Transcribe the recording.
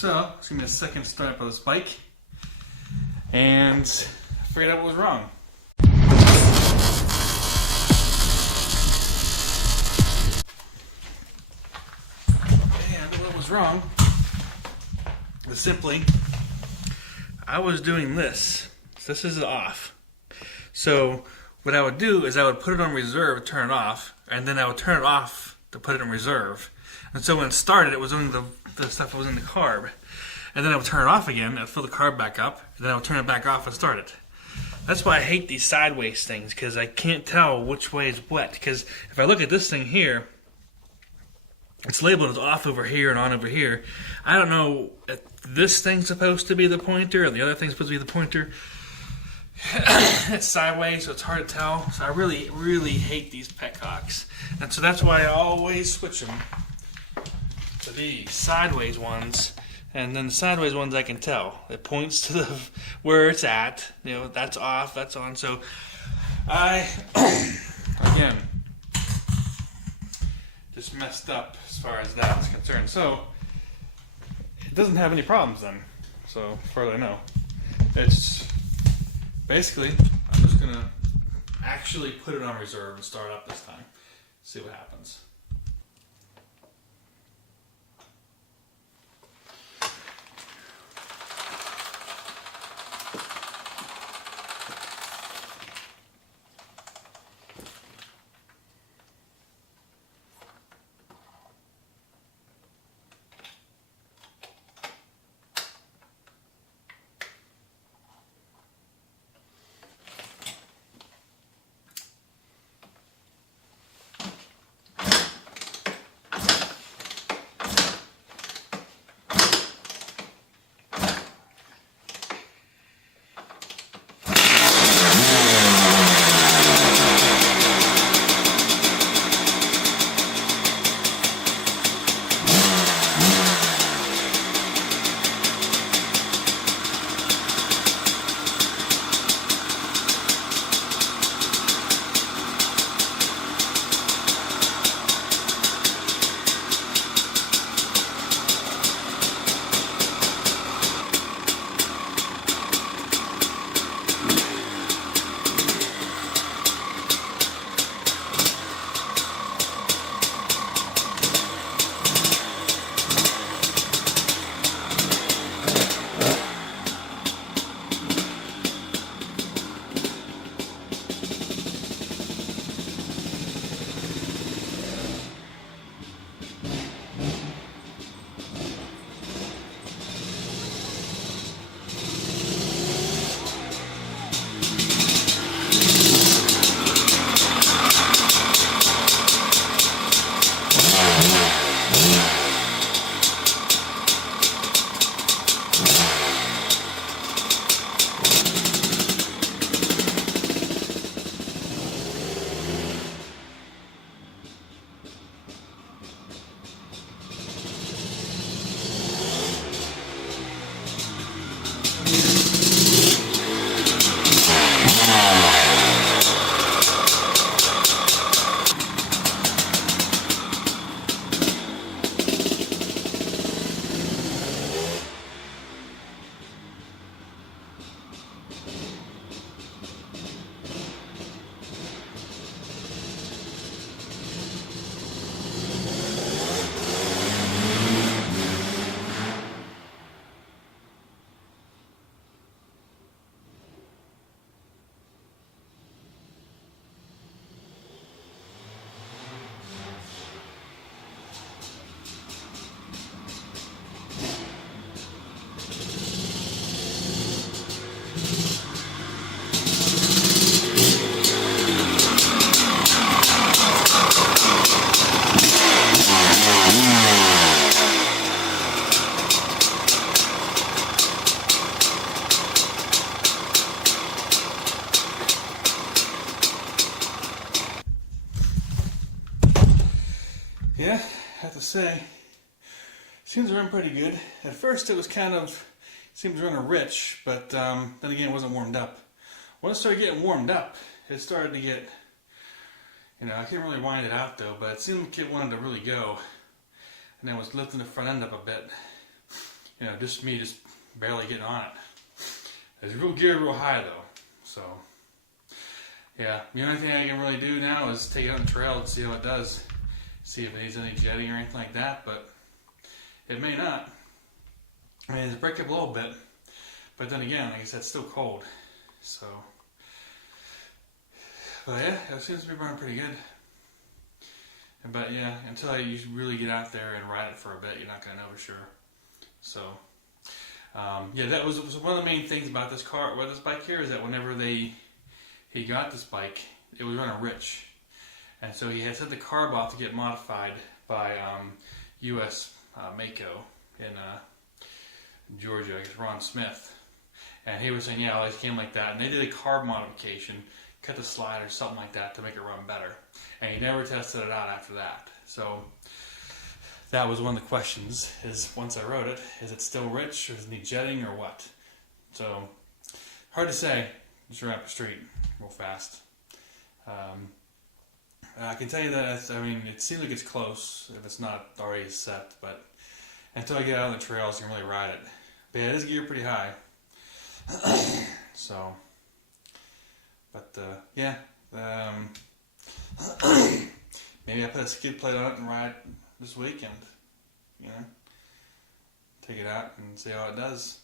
So, it's going to be the second start of this bike, and I figured out what was wrong. And what was wrong was simply, I was doing this. This is off. So, what I would do is I would put it on reserve, turn it off, and then I would turn it off to put it in reserve. And so when it started, it was doing the stuff that was in the carb. And then I would turn it off again, and fill the carb back up, and then I would turn it back off and start it. That's why I hate these sideways things, because I can't tell which way is what. Because if I look at this thing here, it's labeled as off over here and on over here. I don't know if this thing's supposed to be the pointer, or the other thing's supposed to be the pointer. It's sideways, so it's hard to tell. So I really, really hate these Petcocks. And so that's why I always switch them to these sideways ones. And then the sideways ones I can tell. It points to the where it's at. You know, that's off, that's on. So I, again, just messed up as far as that is concerned. So it doesn't have any problems then. So as far as I know. It's basically, I'm just going to actually put it on reserve and start up this time. See what happens. Yeah, I have to say, seems to run pretty good. At first it was kind of, seemed to run rich, but then again it wasn't warmed up. Once it started getting warmed up, it started to get, I can't really wind it out though, but it seemed like it wanted to really go. And then was lifting the front end up a bit. you know, just me just barely getting on it. It's real geared real high though, so yeah. The only thing I can really do now is take it on the trail and see how it does, see if it needs any jetting or anything like that. But it may not. I mean, it's break up a little bit, but then again, like I said, it's still cold. So, but yeah, it seems to be running pretty good. But yeah, until you really get out there and ride it for a bit, you're not gonna know for sure. So, yeah, that was one of the main things about this bike here, is that whenever he got this bike, it was running rich, and so he had sent the carb off to get modified by U.S. Maico in Georgia, I guess Ron Smith, and he was saying, yeah, it came like that, and they did a carb modification, cut the slide or something like that to make it run better, and he never tested it out after that. So that was one of the questions, is once I rode it, is it still rich, or does it need jetting, or what? So, hard to say. Just ran up the street real fast. I can tell you that, I mean, it seems like it's close, if it's not already set, but until I get out on the trails, I can really ride it. But yeah, it is geared pretty high. So, but yeah, maybe I put a skid plate on it and ride this weekend, you know, take it out and see how it does.